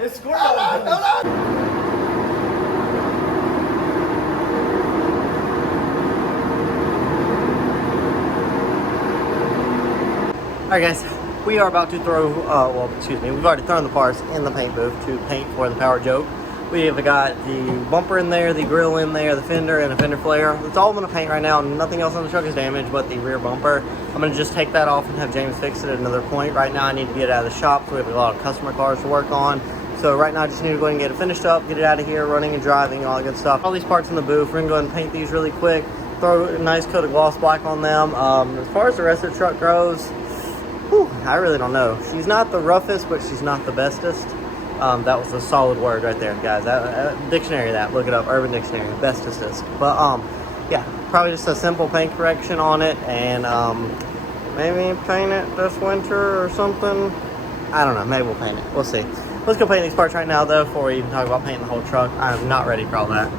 It's scored. No. Alright guys, we are about to throw, we've already thrown the parts in the paint booth to paint for the PowerJoke. We have got the bumper in there, the grill in there, the fender, and a fender flare. It's all I'm going to paint right now. Nothing else on the truck is damaged but the rear bumper. I'm going to just take that off and have James fix it at another point. Right now I need to get it out of the shop, so we have a lot of customer cars to work on. So right now I just need to go ahead and get it finished up, get it out of here, running and driving, all that good stuff. All these parts in the booth, we're going to go ahead and paint these really quick, throw a nice coat of gloss black on them. As far as the rest of the truck goes, I really don't know. She's not the roughest, but she's not the bestest. That was a solid word right there, guys. Dictionary that. Look it up. Urban Dictionary. Bestestest. But, yeah. Probably just a simple paint correction on it. And, maybe paint it this winter or something. I don't know. Maybe we'll paint it. We'll see. Let's go paint these parts right now, though, before we even talk about painting the whole truck. I'm not ready for all that.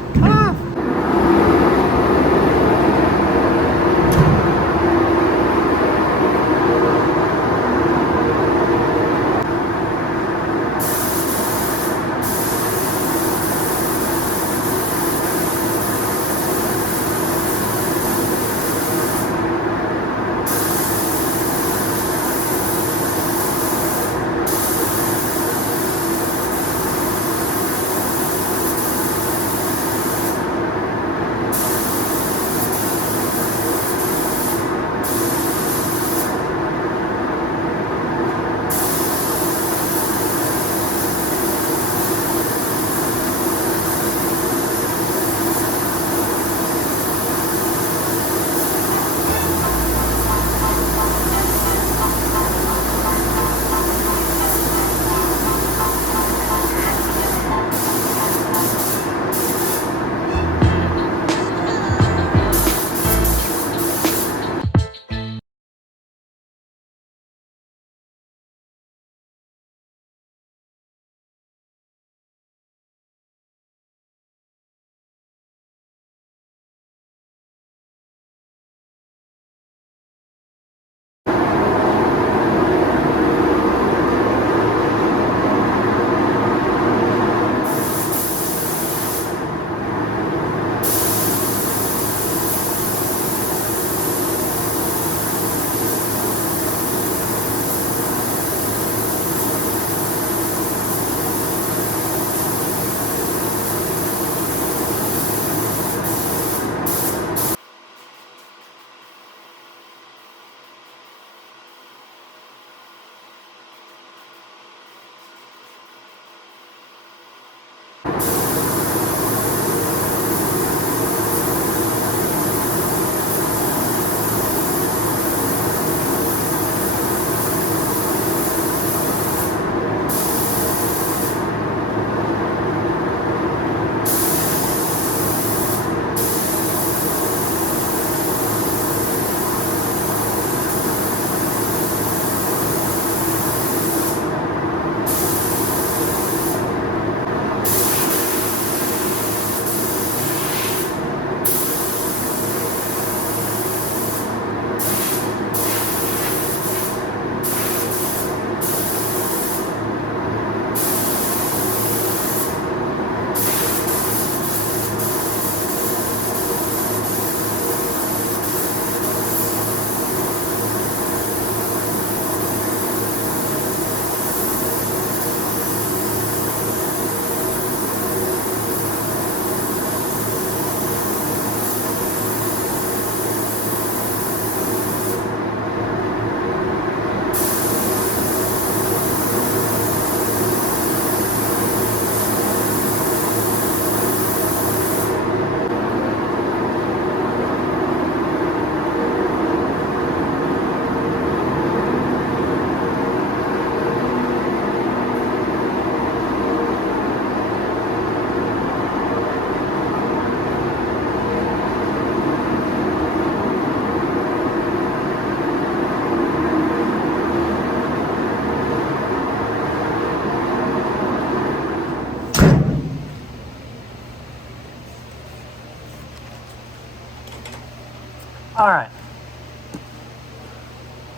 All right.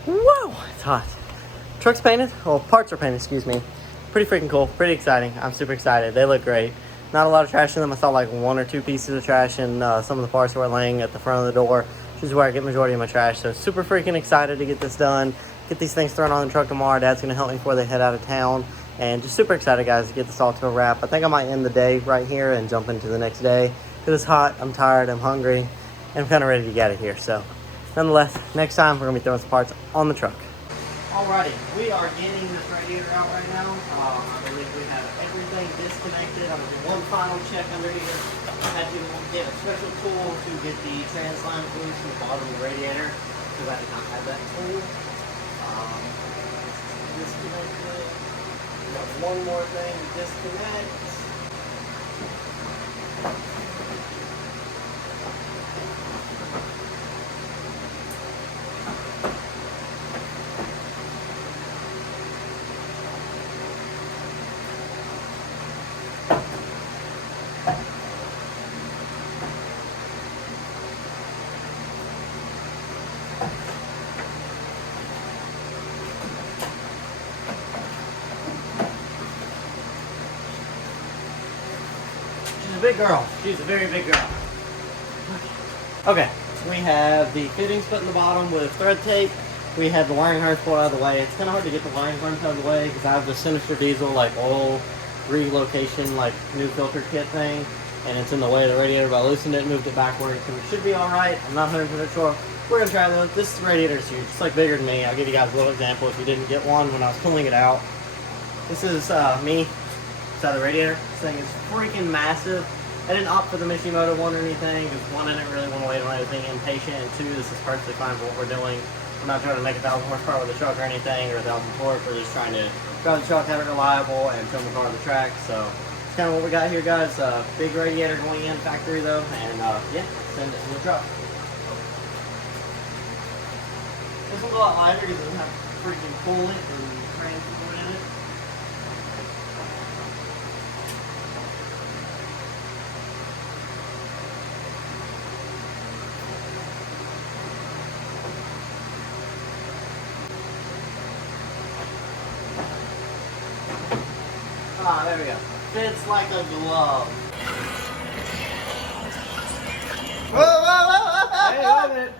Whoa, it's hot. Truck's painted. Well, parts are painted, excuse me. pretty freaking cool, pretty exciting. I'm super excited. They look great. Not a lot of trash in them. I saw like 1 or 2 pieces of trash in some of the parts that were laying at the front of the door, which is where I get majority of my trash. So super freaking excited to get this done, get these things thrown on the truck tomorrow. Dad's gonna help me before they head out of town, and just super excited, guys, to get this all to a wrap. I think I might end the day right here and jump into the next day because it's hot, I'm tired, I'm hungry, and I'm kind of ready to get out of here. So nonetheless, next time we're gonna be throwing some parts on the truck. Alrighty, we are getting this radiator out right now. I believe we have everything disconnected. I'm gonna do one final check under here. I had to get a special tool to get the trans line loose from the bottom of the radiator because I did not have that tool. Disconnected. We got one more thing to disconnect. She's a big girl. She's a very big girl. Okay, we have the fittings put in the bottom with thread tape. We have the wiring harness pulled out of the way. It's kind of hard to get the wiring harness out of the way because I have the Sinister Diesel like oil relocation like new filter kit thing, and it's in the way of the radiator. But I loosened it, moved it backwards, so it should be all right. I'm not 100% sure. We're gonna try though. This radiator is huge. It's like bigger than me. I'll give you guys a little example if you didn't get one when I was pulling it out. This is me. Side of the radiator. This thing is freaking massive. I didn't opt for the Mission Moto one or anything because one, I didn't really want to wait on anything impatient, and two, this is perfectly fine for what we're doing. We're not trying to make 1,000 horsepower with the truck or anything, or 1,000 torque. We're just trying to drive the truck, have it reliable, and film the car on the track. So it's kind of what we got here, guys. Big radiator going in factory though, and yeah, send it to the truck. This one's a lot lighter because it doesn't have to freaking pull it and transport in it. Ah, there we go. Fits like a glove. Whoa, whoa, whoa, whoa! Hey, wait a minute.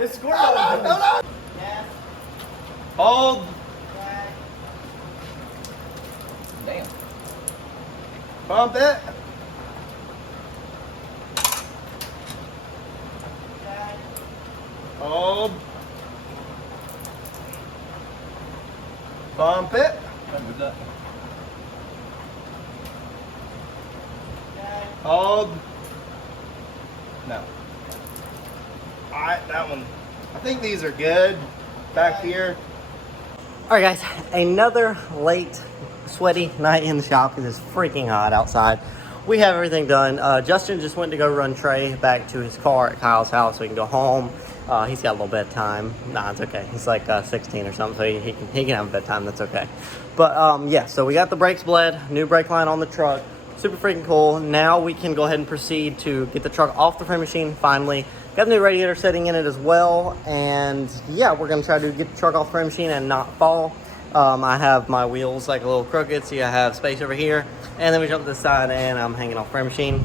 It's squirrel. Hold on. Yeah. Hold. Yeah. Damn. Pump it. Yeah. Hold. Pump it. What's that? Yeah. Hold. No. Alright, that one. I think these are good. Back here. Alright guys, another late, sweaty night in the shop because it's freaking hot outside. We have everything done. Justin just went to go run Trey back to his car at Kyle's house so he can go home. He's got a little bedtime. Nah, it's okay. He's like 16 or something, so he can have a bedtime. That's okay. But yeah, so we got the brakes bled, new brake line on the truck. Super freaking cool. Now we can go ahead and proceed to get the truck off the frame machine finally. Got the new radiator setting in it as well. And yeah, we're gonna try to get the truck off the frame machine and not fall. I have my wheels like a little crooked, so I have space over here. And then we jump to the side and I'm hanging off frame machine.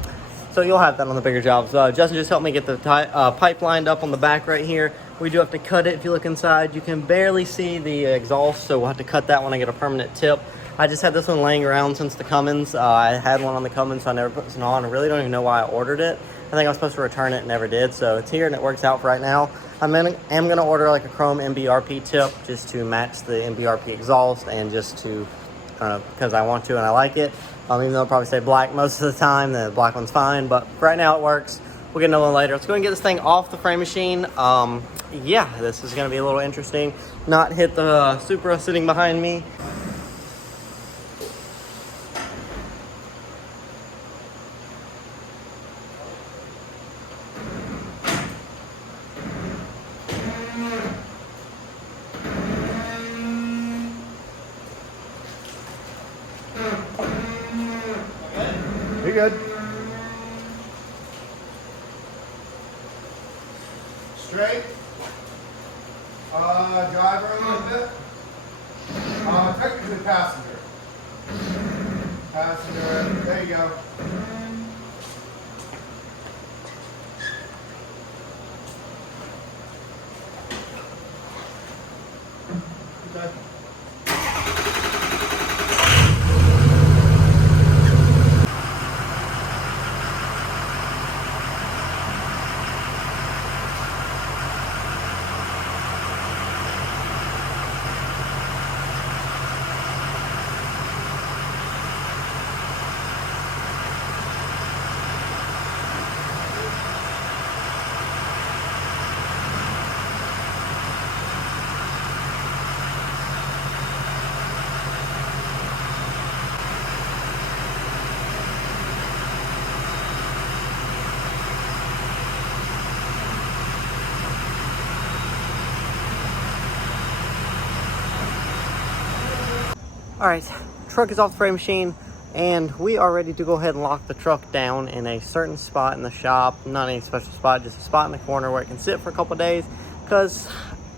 So you'll have that on the bigger jobs. Justin just helped me get the pipe lined up on the back right here. We do have to cut it. If you look inside, you can barely see the exhaust, so we'll have to cut that when I get a permanent tip. I just had this one laying around since the Cummins. I had one on the Cummins, so I never put this one on. I really don't even know why I ordered it. I think I was supposed to return it and never did, so it's here and it works out for right now. I am gonna order like a chrome MBRP tip just to match the MBRP exhaust and just to, because I want to and I like it. Even though it'll probably say black most of the time, the black one's fine, but right now it works. We'll get another one later. Let's go and get this thing off the frame machine. Yeah, this is gonna be a little interesting. Not hit the Supra sitting behind me. You're good. Straight. Driver a little bit. Technically passenger. Passenger. There you go. Okay. All right, truck is off the frame machine, and we are ready to go ahead and lock the truck down in a certain spot in the shop. Not any special spot, just a spot in the corner where it can sit for a couple days, because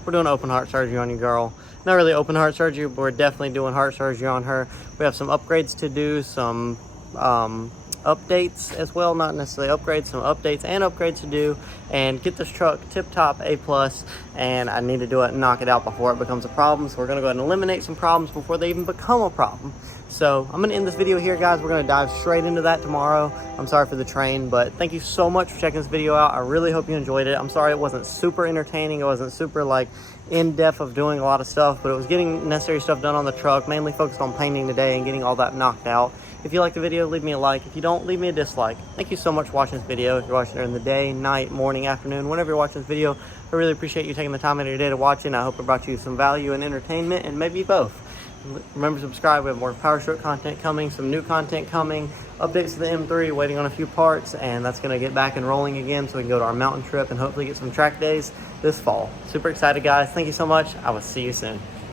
we're doing open heart surgery on your girl. Not really open heart surgery, but we're definitely doing heart surgery on her. We have some upgrades to do, some updates as well, not necessarily upgrades, some updates and upgrades to do, and get this truck tip-top A+, and I need to do it and knock it out before it becomes a problem. So we're gonna go ahead and eliminate some problems before they even become a problem. So I'm gonna end this video here, guys. We're gonna dive straight into that tomorrow. I'm sorry for the train, but thank you so much for checking this video out. I really hope you enjoyed it. I'm sorry it wasn't super entertaining. It wasn't super like in-depth of doing a lot of stuff, but it was getting necessary stuff done on the truck, mainly focused on painting today and getting all that knocked out. If you like the video, leave me a like. If you don't, leave me a dislike. Thank you so much for watching this video. If you're watching during the day, night, morning, afternoon, whenever you're watching this video, I really appreciate you taking the time out of your day to watch it. And I hope it brought you some value and entertainment, and maybe both. Remember to subscribe. We have more PowerJoke content coming, some new content coming, updates to the M3, waiting on a few parts, and that's going to get back and rolling again so we can go to our mountain trip and hopefully get some track days this fall. Super excited, guys. Thank you so much. I will see you soon.